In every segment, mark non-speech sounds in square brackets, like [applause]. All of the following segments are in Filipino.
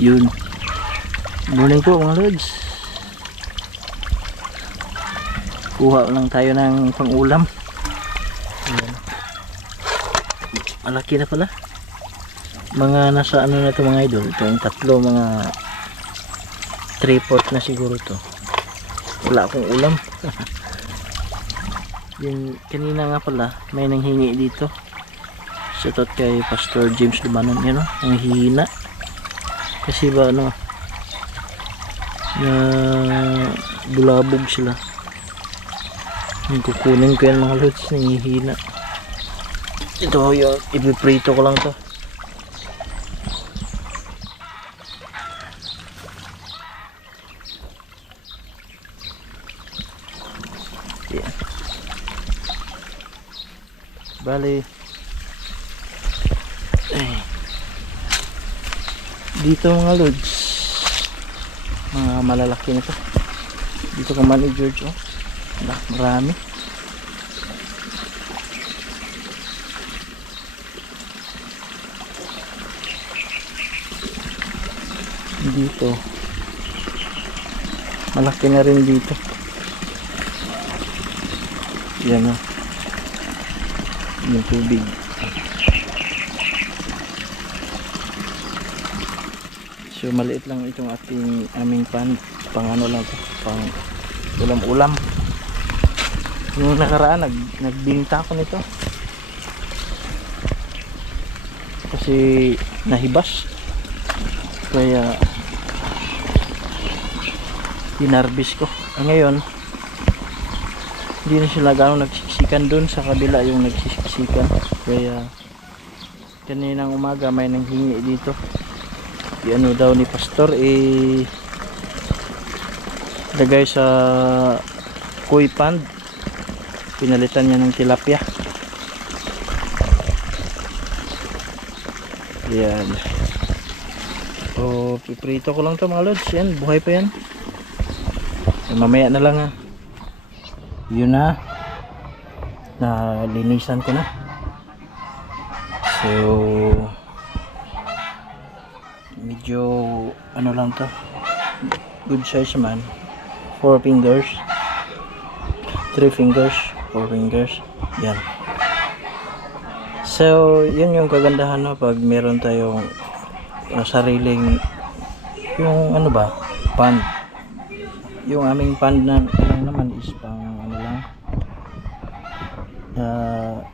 Yun. Morning po mga lods. Kuha lang tayo ng pangulam. Ayan. Malaki na pala. Mga nasa ano na to mga idol. Ito yung tatlo mga 3 na siguro to. Wala akong ulam. [laughs] yung kanina nga pala may nanghingi dito. Shoutout kay Pastor James Lumanon. Yan o. Ang hihina kasi ba ano na bulabog sila yung kukunin ko yan mga lods nangihina ito yung ipiprito ko lang to bali ay dito mga lods. Mga malalaki na to. Dito ka man George oh. Marami. Dito. Malaki na rin dito. Yan oh yung tubig So maliit lang itong ating aming pan pang ano lang pang ulam-ulam. Yung nakaraan nag nagbinta ko nito. Kasi nahibas. Kaya dinarbis ko. Ah, ngayon hindi na sila gano'ng nagsisikan doon sa kabila yung nagsisikan. Kaya kaninang umaga may nanghingi dito. Di ano daw ni pastor eh lagay sa koi pond pinalitan niya ng tilapia. Yan. So piprito ko lang to mga lods. Yan buhay pa yan. Mamaya na lang ha yun na. Na linisan ko na. So medyo ano lang to. Good size man. 4 fingers. 3 fingers. 4 fingers. Yan. So yun yung kagandahan no? Pag meron tayong uh, sariling yung ano ba? Pan. Yung aming pan na lang naman is lang uh,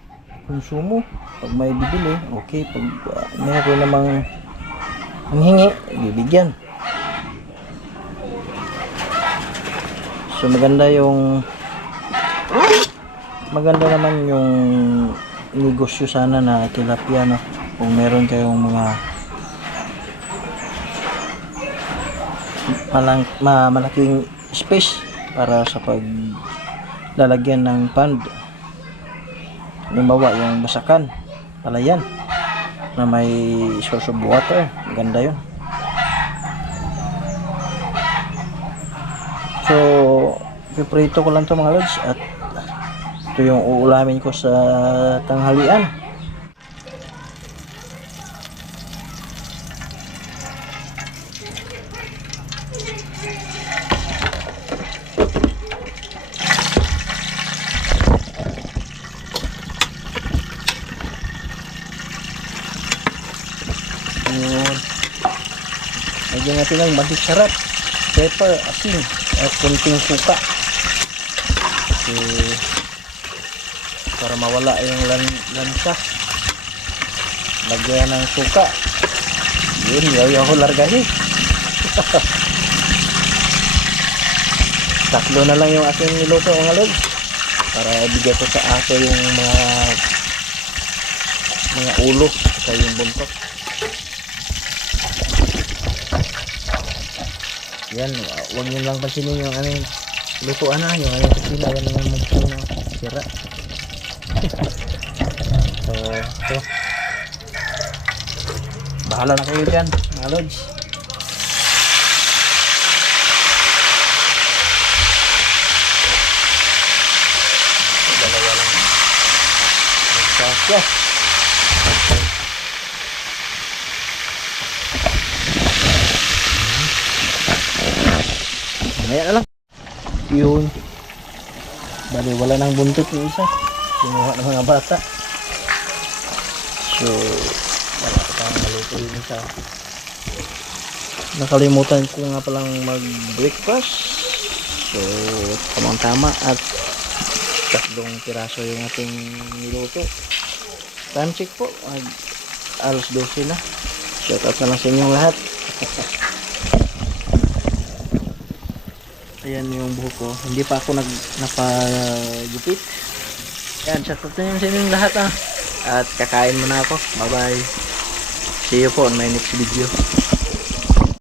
konsumo pag may bibili okay pag uh, meron namang ang hingi, bibigyan. So maganda yung maganda naman yung negosyo sana na tilapia no. Kung meron kayong mga malang, ma, malaking space para sa pag lalagyan ng pond. Halimbawa yung basakan, palayan na may source of water. Ganda yun. So, piprito ko lang to mga lods at ito yung uulamin ko sa tanghalian. Yun. Lagyan natin ng sarap, pepper, asin, at kunting suka. Kasi para mawala yung lan. Lagyan ng suka. Yun, yaw ko largahin. [laughs] Tatlo na lang yung aking niluto mga lods. Para ibigay ko sa aso yung mga mga ulo sa yung buntot. Yan, huwag nyo lang pansinin yung aming lutuan na, yung aming kusina, yan ang magkina, sira. [laughs] so, ito. Bahala na kayo dyan, mga lodge. Dalawa lang. Yes. Mamaya na lang. Yun. Bali, wala nang buntot yung isa. Kinuha ng mga bata. So, wala tayong maluto yung isa. Nakalimutan ko nga palang mag-breakfast. So, tamang tama at tatlong piraso yung ating niluto. Time check po. Alas 12 na. Shout out na lang sa inyong lahat. [laughs] Ayan yung buhok ko. Hindi pa ako nag napagupit. Ayan, shout out na yun sa inyong lahat ah. At kakain muna ako. Bye bye. See you po on my next video.